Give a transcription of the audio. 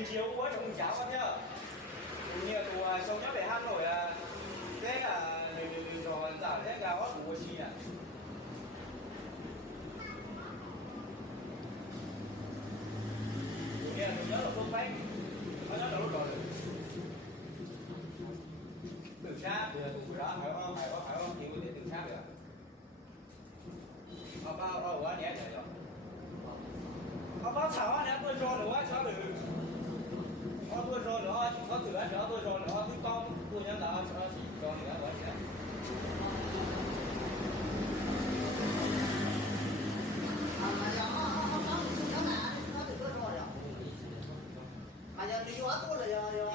mình chiếu quá trong cháo con nhá. Nhiều tù sống nhá để Hà Nội thế là rồi giả thế gạo của chi à. Nghe tôi nhớ là phương bánh nó nhớ đâu rồi. Từ xa từ đó phải không chịu để từ xa được. Họ bao đâu quá nhẹ rồi. Họ bao thảo nhé tôi cho nữa cho được. Họ tôi cho nữa có từ nữa tôi cho nữa thứ con tôi nhớ là cho nữa vậy chứ. Mà giờ đi vô hết tôi là giờ